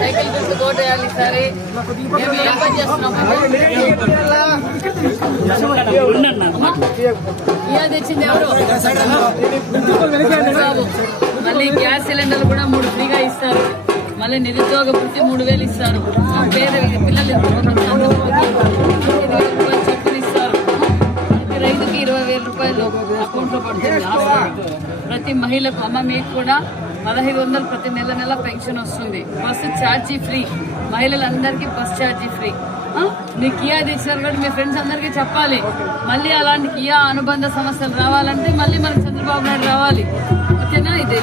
Cycle గుర్తు కోటేయాలి సరే. మేము ఏం పని చేస్తున్నాము? తెచ్చింది ఎవరు? బాబు. మళ్ళీ గ్యాస్ సిలిండర్లు కూడా 3 ఫ్రీగా ఇస్తారు. మళ్ళీ నిరుద్యోగ వృత్తి 3000 ఇస్తారు. పేద పిల్లలు చెప్పులు ఇస్తారు. రైతుకి 20,000 రూపాయలు అకౌంట్ లో పడుతుంది. ప్రతి మహిళకు అమ్మ మీకు కూడా 1500 ప్రతి నెల పెన్షన్ వస్తుంది. Bus charge free. మహిళలందరికీ బస్ ఛార్జీ ఫ్రీ. మీ కియా తెచ్చినారు కూడా మీ ఫ్రెండ్స్ అందరికీ చెప్పాలి. మళ్ళీ అలాంటి కియా అనుబంధ సమస్యలు రావాలంటే మళ్ళీ మనకు చంద్రబాబు నాయుడు రావాలి. ఓకేనా? ఇదే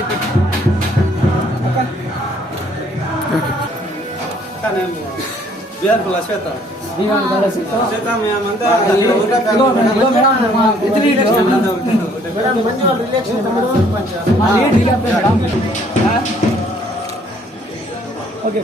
ఓకే.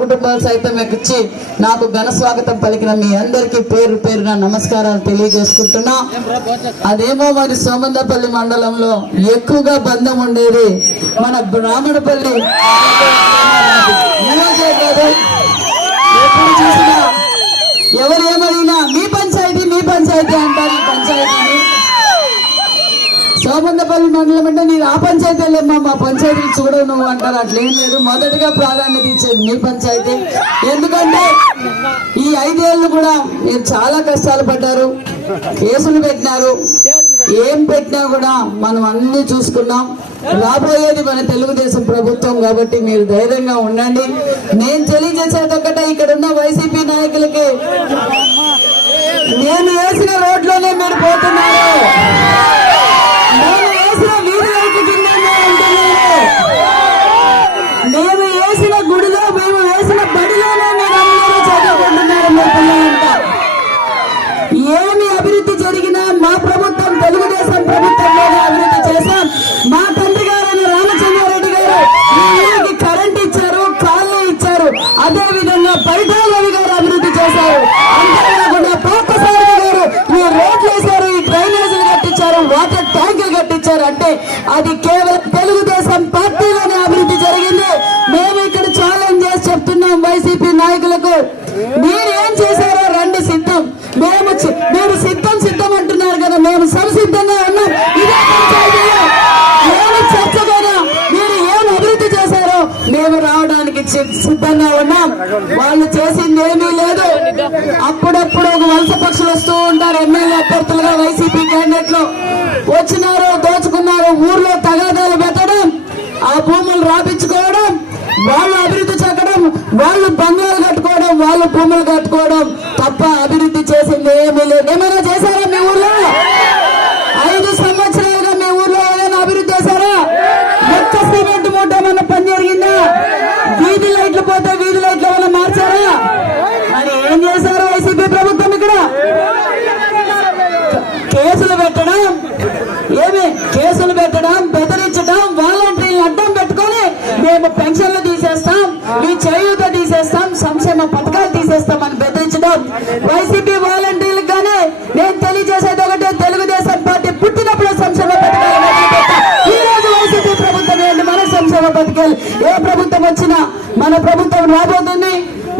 కుటుంబాలు సైతం ఎక్కించి నాకు ఘన స్వాగతం పలికిన మీ అందరికీ పేరు పేరున నమస్కారాలు తెలియజేసుకుంటున్నా. అదేమో మరి సోమందపల్లి మండలంలో ఎక్కువగా బంధం ఉండేది మన బ్రాహ్మణపల్లి. ఎప్పుడు చూసినా ఎవరు ఏమడిగినా మీ పంచాయతీ అంటారు. ఈ పంచాయతీని సోమందపల్లి మండలం అంటే నేను ఆ పంచాయతీలేమ్మా, మా పంచాయతీలు చూడవు నువ్వు అంటారు. అట్లేం లేదు. మొదటగా ప్రాధాన్యత ఇచ్చేది మీ పంచాయతీ. ఎందుకంటే ఈ 5 ఏళ్ళు కూడా మీరు చాలా కష్టాలు పడ్డారు, కేసులు పెట్టినారు. ఏం పెట్టినా కూడా మనం అన్ని చూసుకున్నాం. రాబోయేది మన తెలుగుదేశం ప్రభుత్వం కాబట్టి మీరు ధైర్యంగా ఉండండి. నేను తెలియజేసేది ఒక్కటే, ఇక్కడ ఉన్న వైసీపీ నాయకులకి నేను వేసిన రోడ్లోనే మీరు పోతున్నారు. నేను వేసిన వీధి లైట్ కింద ఉంటున్నారు. మేము వేసిన గుడిలో, మేము వేసిన బడిలోనే మీరు అందరూ చదువుకుంటున్నారు. మీ పిల్లలంతా ఏమి అభివృద్ధి జరిగినా మా ప్రభుత్వం తెలుగుదేశం ప్రభుత్వంలోనే అభివృద్ధి చేశాం. మా తండ్రి గారైన రామచంద్రారెడ్డి గారు వీరికి కరెంట్ ఇచ్చారు, కాళ్ళు ఇచ్చారు. అదే విధంగా పరిటాల గారు అభివృద్ధి చేశారు. అంతేకాకుండా పార్థసారథి గారు ఈ రోడ్లు వేశారు, ఈ డ్రైనేజీలు కట్టించారు, వాటర్ ట్యాంకులు కట్టించారు. అంటే అది కేవలం తెలుగుదేశం పార్టీలోనే అభివృద్ధి జరిగింది. మేము ఇక్కడ ఛాలెంజ్ చేసి చెప్తున్నాం వైసీపీ నాయకులకు, మీరేం చేశారో రండి సిద్ధం. మీరు సిద్ధం అంటున్నారు కదా, మేము సంసిద్ధంగా ఉన్నాం. ఇదే పంచాయతీలో మేము చర్చగా మీరు ఏం అభివృద్ధి చేశారో మేము రావడానికి సిద్ధంగా ఉన్నాం. వాళ్ళు చేసింది ఏమీ లేదు. అప్పుడప్పుడు ఒక వలస పక్షులు వస్తూ ఉంటారు. ఎమ్మెల్యే అభ్యర్థులుగా వైసీపీ క్యాండిడేట్లు వచ్చినారు, దోచుకున్నారు. ఊర్లో తగాదాలు పెట్టడం, ఆ భూములు రాపించుకోవడం, వాళ్ళు అభివృద్ధి చెక్కడం, వాళ్ళు బంగ్లాలు కట్టుకోవడం, వాళ్ళు భూములు కట్టుకోవడం తప్ప అభివృద్ధి చేసింది ఏమీ లేదు. ఏమైనా చేశారా మీ ఊర్లో? 5 సంవత్సరాలుగా మీ ఊర్లో ఏదైనా అభివృద్ధి చేశారా? ఒక్క సిమెంట్ మూట ఏమన్నా పని జరిగిందా? వీధి లైట్లు పోతే వీధి లైట్లు ఏమైనా మార్చారా? మరి ఏం చేశారు వైసీపీ ప్రభుత్వం? ఇక్కడ కేసులు పెట్టడం, కేసులు పెట్టడం, బెదిరించడం, వాలంటీర్లు అడ్డం పెట్టుకొని మేము పెన్షన్లు తీసేస్తాం, మీ చేయూత తీసేస్తాం, సంక్షేమ పథకాలు తీసేస్తాం అని బెదిరించడం. వైసీపీ వాలంటీర్లకు కానీ నేను తెలియజేసేది ఒకటే, తెలుగుదేశం పార్టీ పుట్టినప్పుడు సంక్షేమ పథకాలు మొదలుపెట్టాం. ఈ రోజు వైసీపీ ప్రభుత్వం ఏంటి? మన సంక్షేమ పథకాలు ఏ ప్రభుత్వం వచ్చినా మన ప్రభుత్వం రాబోతుంది.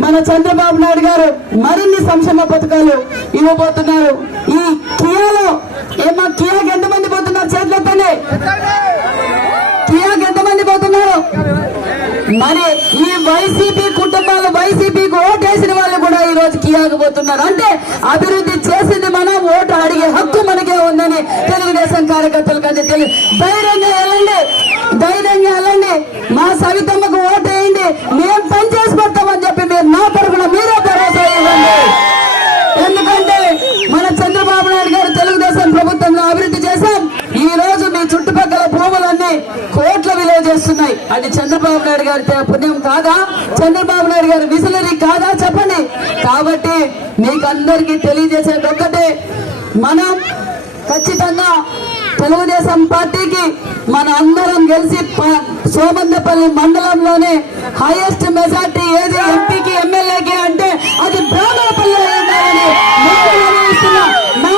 మన చంద్రబాబు నాయుడు గారు మరిన్ని సంక్షేమ పథకాలు ఇవ్వబోతున్నారు. ఈ కియాలో కియాకి ఎంతమంది పోతున్నారు? చేతులెత్తండి. కియాకి ఎంతమంది పోతున్నారు? మరి ఈ వైసీపీ కుటుంబాలు, వైసీపీకి ఓటేసిన వాళ్ళు కూడా ఈ రోజు కియాకి పోతున్నారు. అంటే అభివృద్ధి చేసింది మనం, ఓటు అడిగే హక్కు మనకే ఉందని తెలుగుదేశం కార్యకర్తలకు అది తెలియదు. ధైర్యంగా వెళ్ళండి, ధైర్యంగా వెళ్ళండి. మా సవితమ్మకు ఓటు వేయండి, మేము పని చేసి పెడతామని చెప్పి మీరు నా తరఫున మీరే భరోసా ఇవ్వండి. ఎందుకంటే మన చంద్రబాబు నాయుడు గారు తెలుగుదేశం ప్రభుత్వంలో అభివృద్ధి చేశాం. ఈ రోజు మీ చుట్టుపక్కల భూములన్నీ కోట్ల విలువ చేస్తున్నాయి. అది చంద్రబాబు నాయుడు గారి పుణ్యం కాదా? చంద్రబాబు నాయుడు గారి విజనరీ కాదా? చెప్పండి. కాబట్టి మీకు అందరికీ తెలియజేసేది ఒక్కటే, మనం ఖచ్చితంగా తెలుగుదేశం పార్టీకి మన అందరం గెలిచి సోమందపల్లి మండలంలోనే హైయెస్ట్ మెజార్టీ ఏది ఎంపీకి ఎమ్మెల్యేకి అంటే అది బ్రాహ్మణపల్లి ఉండాలని మా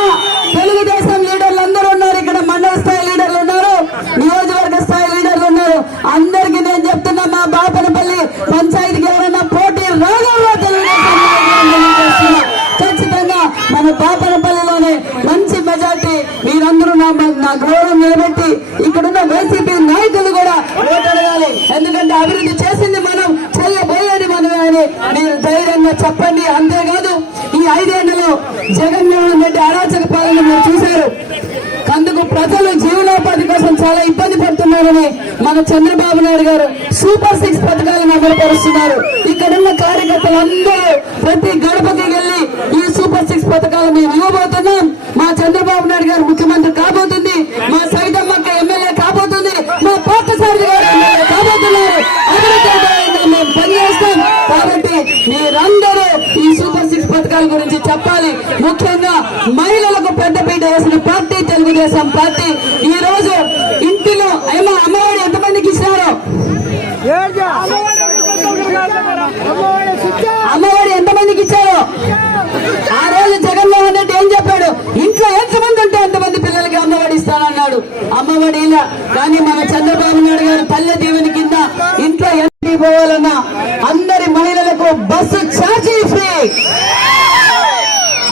తెలుగుదేశం లీడర్లు అందరూ ఉన్నారు. ఇక్కడ మండల స్థాయి లీడర్లు ఉన్నారు, నియోజకవర్గ స్థాయి లీడర్లు ఉన్నారు. అందరికీ నేను చెప్తున్నా, మా బాపనపల్లి పంచాయతీకి ఎవరైనా పోటీ రాగలరా తెలుగుదేశం ఖచ్చితంగా మన బాపనపల్లిలోనే మంచి మెజార్టీ మీరందరూ నా గౌరవం నిలబెట్టి ఇక్కడున్న వైసీపీ నాయకులు కూడా ఓటడగాలి. ఎందుకంటే అభివృద్ధి చేసింది మనం, చేయబోయేది మనమే అని మీరు ధైర్యంగా చెప్పండి. అంతేకాదు ఈ 5 ఏళ్లలో జగన్మోహన్ రెడ్డి అరాచక పాలన మీరు చూశారు. అందుకు ప్రజలు జీవనోపాధి కోసం చాలా ఇబ్బంది పడుతున్నారని మన చంద్రబాబు నాయుడు గారు సూపర్ 6 పథకాలను అమలుపరుస్తున్నారు. ఇక్కడున్న కార్యకర్తలందరూ ప్రతి గడపకి వెళ్లి ఈ సూపర్ 6 పథకాలు మేము ఇవ్వబోతున్నాం. మా చంద్రబాబు నాయుడు గారు ముఖ్యమంత్రి కాబోతుంది, మా సైతమ్మక్క ఎమ్మెల్యే కాబోతుంది, మా పార్థసారథి గారు ఎమ్మెల్యే కాబోతున్నారు. అభివృద్ధి మేము పనిచేస్తాం. కాబట్టి మీరందరూ ఈ సూపర్ 6 పథకాల గురించి చెప్పాలి. ముఖ్యంగా మహిళలకు పెద్దపీట వేసిన పార్టీ తెలుగుదేశం పార్టీ. ఈ రోజు ఇంటిలో ఏమో అమ్మఒడి ఎంతమందికి ఇచ్చినారు? అమ్మఒడి ఎంతమందికి ఇచ్చారు? ఆ రోజు జగన్మోహన్ రెడ్డి ఏం చెప్పాడు? ఇంట్లో ఎంతమంది ఉంటే ఎంతమంది పిల్లలకి అమ్మఒడి ఇస్తానన్నాడు. అమ్మఒడి ఇలా. కానీ మన చంద్రబాబు నాయుడు గారు పల్లె దీవెని కింద ఇంట్లో ఎంత పోవాలన్నా అందరి మహిళలకు బస్సు ఛార్జీ ఫ్రీ.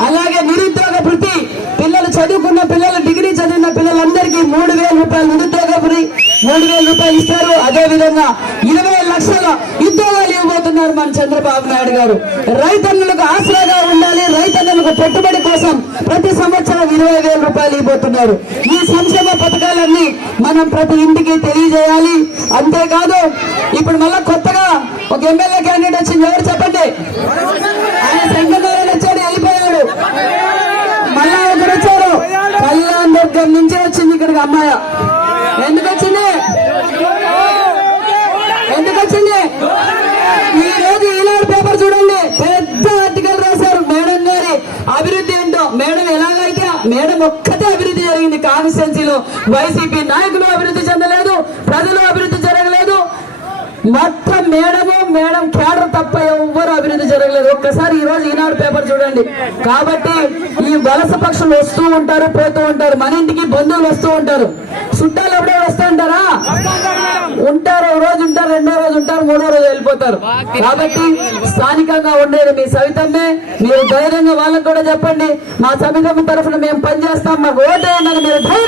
అలాగే నిరుద్యోగ వృత్తి, పిల్లలు చదువుకున్న పిల్లలు, డిగ్రీ చదివిన పిల్లలందరికీ 3,000 రూపాయలు నిరుద్యోగ ఫ్రీ, 3,000 రూపాయలు ఇస్తారు. అదే విధంగా 20 లక్షల ఉద్యోగాలు ఇవ్వబోతున్నారు మన చంద్రబాబు నాయుడు గారు. రైతన్నులకు ఆసరాగా ఉండాలి, రైతన్నులకు పెట్టుబడి కోసం ప్రతి సంవత్సరం 20,000 రూపాయలు ఇవ్వబోతున్నారు. ఈ సంక్షేమ పథకాలన్నీ మనం ప్రతి ఇంటికి తెలియజేయాలి. అంతేకాదు ఇప్పుడు మళ్ళా కొత్తగా ఒక ఎమ్మెల్యే క్యాండిడేట్ వచ్చింది. ఎవరు చెప్పండి? ఆయన శంకరనారాయణ వచ్చాడు, వెళ్ళిపోయాడు. మళ్ళా ఒకరు వచ్చారు, కళ్యాణ్ దగ్గర నుంచే వచ్చింది ఇక్కడికి అమ్మాయి. ఎందుకు వచ్చింది? ఈ రోజు ఈనాడు పేపర్ చూడండి, పెద్ద ఆర్టికల్ రాశారు మేడం గారి అభివృద్ధి ఏంటో. మేడం ఎలాగైతే మేడం ఒక్కటే అభివృద్ధి జరిగింది కాన్స్టిట్యున్సీలో. వైసీపీ నాయకులు అభివృద్ధి చెందలేదు, ప్రజలు అభివృద్ధి జరగలేదు. మొత్తం మేడం క్యాడర్ తప్ప ఎవ్వరు అభివృద్ధి జరగలేదు. ఒక్కసారి ఈ రోజు ఈనాడు పేపర్ చూడండి. కాబట్టి ఈ వలస పక్షులు వస్తూ ఉంటారు, పోతూ ఉంటారు. మన ఇంటికి బంధువులు వస్తూ ఉంటారు, చుట్టాలు ఎప్పుడో వస్తూ ఉంటారా? ఉంటారు. ఒక రోజు ఉంటారు, 2వ రోజు ఉంటారు, 3వ రోజు వెళ్ళిపోతారు. కాబట్టి స్థానికంగా ఉండేది మీ సవితమ్మే. మీరు ధైర్యంగా వాళ్ళకు కూడా చెప్పండి, మా సమితమ్మ తరఫున మేము పనిచేస్తాం, మాకు ఓటేయండి మీరు ధైర్యం